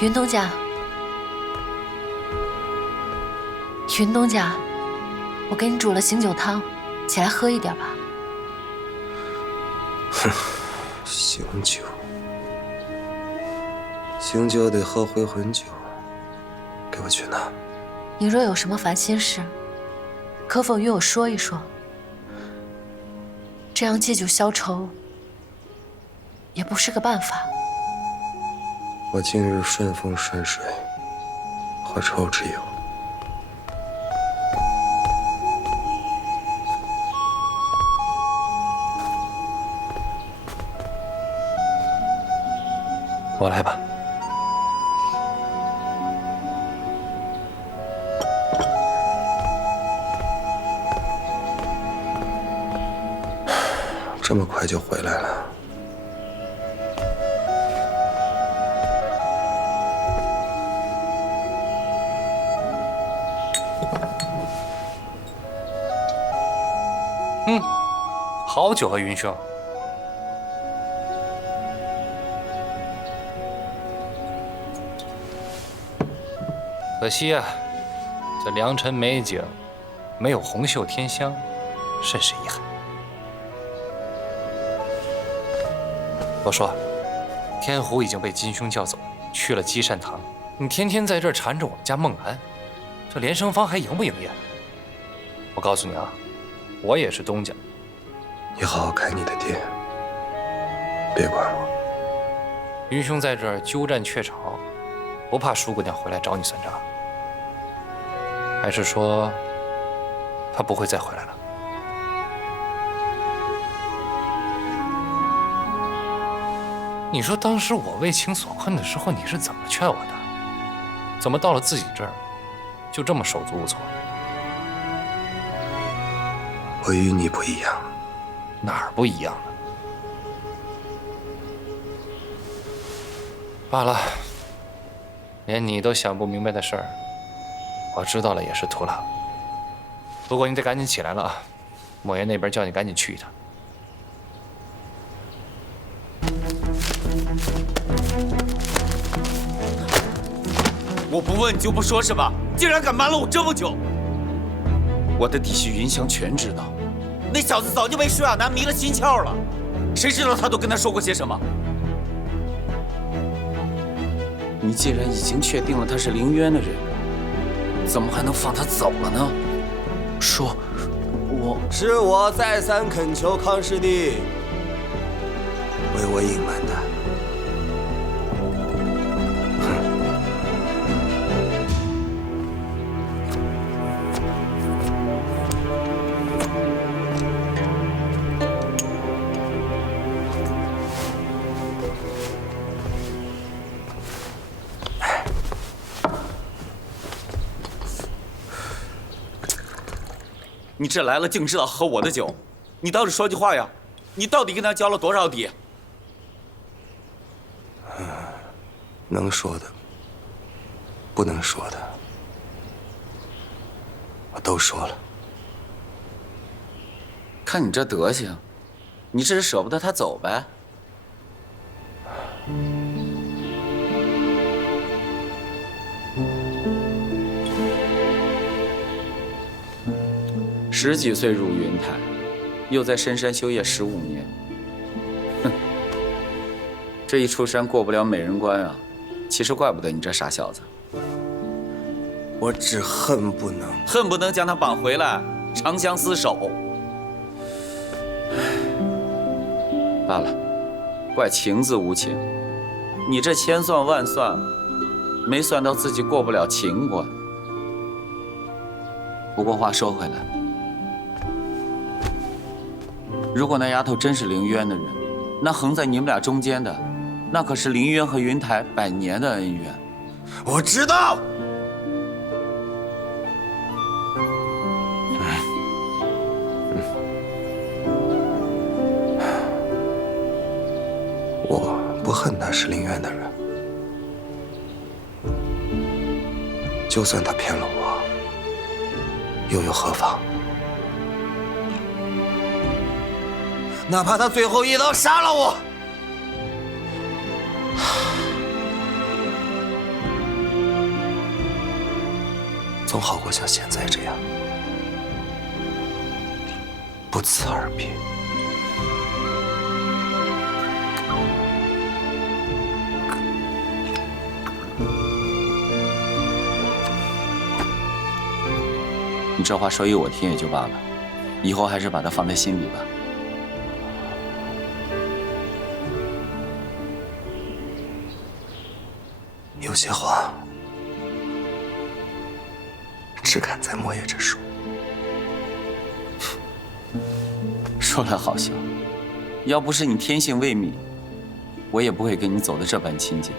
云东家，云东家，我给你煮了醒酒汤，起来喝一点吧。哼，醒酒，醒酒得喝回魂酒，给我去拿。你若有什么烦心事，可否与我说一说？这样借酒消愁，也不是个办法。我今日顺风顺水，何愁之有？我来吧。这么快就回来了？好酒啊，云兄。可惜啊，这良辰美景没有红袖添香，甚是遗憾。我说，天狐已经被金兄叫走，去了积善堂。你天天在这儿缠着我们家孟兰，这连生坊还营不营业？我告诉你啊，我也是东家。你好好开你的店，别管我。云兄在这儿鸠占鹊巢，不怕舒姑娘回来找你算账？还是说，她不会再回来了？你说当时我为情所困的时候，你是怎么劝我的？怎么到了自己这儿，就这么手足无措？我与你不一样。哪儿不一样了？罢了，连你都想不明白的事儿，我知道了也是徒劳。不过你得赶紧起来了啊！莫言那边叫你赶紧去一趟。我不问就不说是吧？竟然敢瞒了我这么久！我的底细云香全知道，那小子早就被舒亚楠迷了心窍了，谁知道他都跟他说过些什么？你既然已经确定了他是凌渊的人，怎么还能放他走了呢？说，是我再三恳求康师弟为我隐瞒的。你这来了竟知道喝我的酒，你倒是说句话呀！你到底跟他交了多少底？能说的，不能说的，我都说了。看你这德行，你这是舍不得他走呗？10几岁入云台，又在深山修业15年，哼，这一出山过不了美人关啊！其实怪不得你这傻小子，我只恨不能将他绑回来，长相厮守。罢了，怪情字无情，你这千算万算，没算到自己过不了情关。不过话说回来，如果那丫头真是凌渊的人，那横在你们俩中间的，那可是凌渊和云台100年的恩怨。我知道。我不恨他是凌渊的人，就算他骗了我，又有何妨？哪怕他最后一刀杀了我，总好过像现在这样不辞而别。你这话说与我听也就罢了，以后还是把它放在心里吧。有些话只敢在末夜这说。说来好笑，要不是你天性未泯，我也不会跟你走得这般亲近。